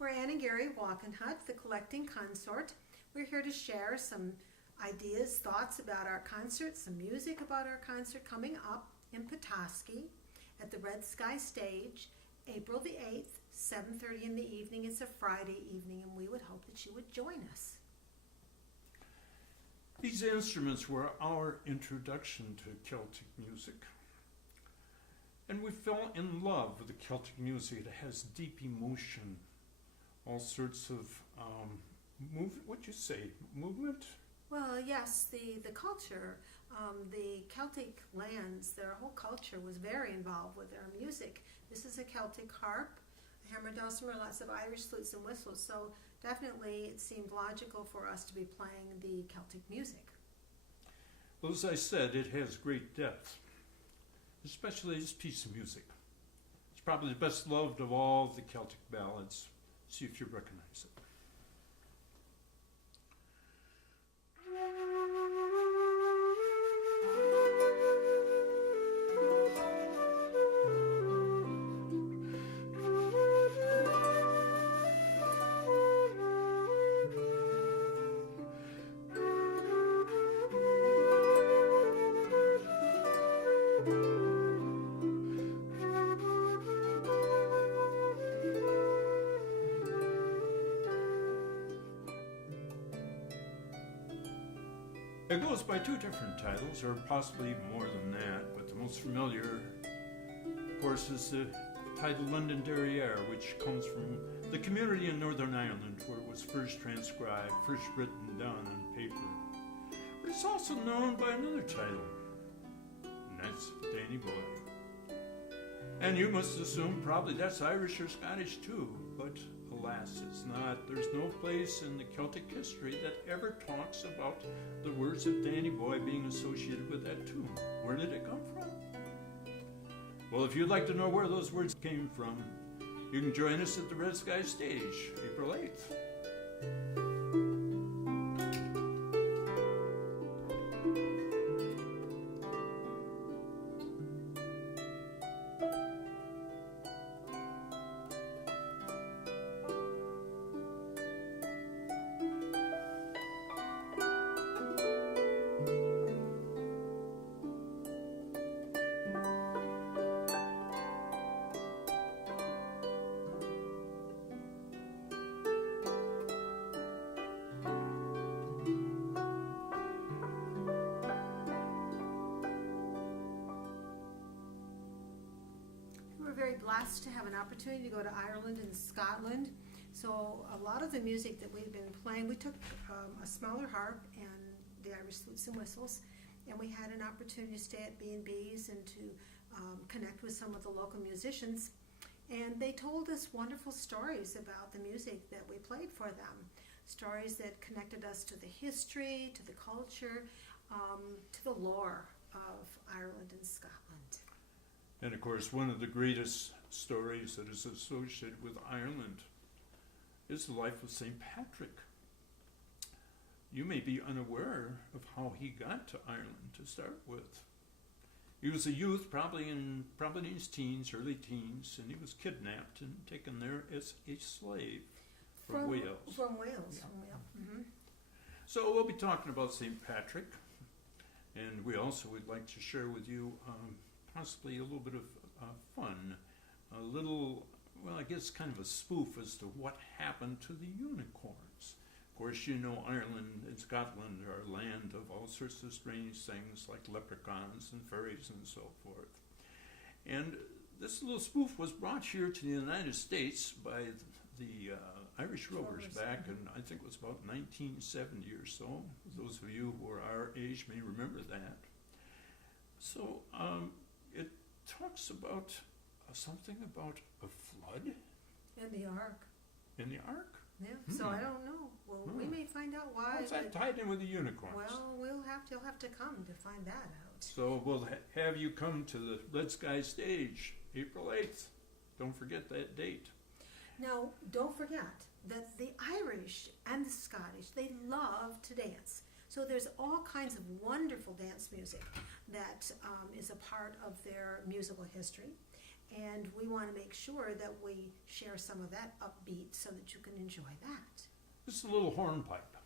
We're Ann and Gary Walkenhut, the Collecting Consort. We're here to share some ideas, thoughts about our concert, some music about our concert coming up in Petoskey at the Red Sky Stage, April the 8th, 7:30 in the evening. It's a Friday evening, and we would hope that you would join us. These instruments were our introduction to Celtic music. And we fell in love with the Celtic music. It has deep emotion, all sorts of movement? Well, yes, the culture, the Celtic lands, their whole culture was very involved with their music. This is a Celtic harp, a hammer dulcimer, lots of Irish flutes and whistles, so definitely it seemed logical for us to be playing the Celtic music. Well, as I said, it has great depth, especially this piece of music. It's probably the best loved of all the Celtic ballads. See if you recognize it. It goes by two different titles, or possibly even more than that, but the most familiar, of course, is the title Londonderry, which comes from the community in Northern Ireland where it was first transcribed, first written down on paper. But it's also known by another title, and that's Danny Boy. And you must assume probably that's Irish or Scottish too, but alas, it's not. There's no place in the Celtic history that ever talks about the words of Danny Boy being associated with that tune. Where did it come from? Well, if you'd like to know where those words came from, you can join us at the Red Sky Stage, April 8th. Very blessed to have an opportunity to go to Ireland and Scotland. So a lot of the music that we've been playing, we took a smaller harp and the Irish flutes and whistles, and we had an opportunity to stay at B&Bs and to connect with some of the local musicians. And they told us wonderful stories about the music that we played for them, stories that connected us to the history, to the culture, to the lore of Ireland and Scotland. And of course, one of the greatest stories that is associated with Ireland is the life of St. Patrick. You may be unaware of how he got to Ireland to start with. He was a youth, probably in his teens, early teens, and he was kidnapped and taken there as a slave from Wales. From Wales. Yeah. Mm-hmm. So we'll be talking about St. Patrick, and we also would like to share with you possibly a little bit of fun, a little, well, I guess kind of a spoof as to what happened to the unicorns. Of course, you know Ireland and Scotland are a land of all sorts of strange things like leprechauns and fairies and so forth. And this little spoof was brought here to the United States by the Irish Rovers back in, I think it was about 1970 or so. Those of you who are our age may remember that. So it talks about something about a flood. And the Ark. In the Ark? Yeah, so I don't know. Well, we may find out why. How's that tied in with the unicorns? Well, you'll have to come to find that out. So we'll have you come to the Red Sky Stage, April 8th. Don't forget that date. Now, don't forget that the Irish and the Scottish, they love to dance. So there's all kinds of wonderful dance music that is a part of their musical history. And we want to make sure that we share some of that upbeat so that you can enjoy that. This is a little hornpipe.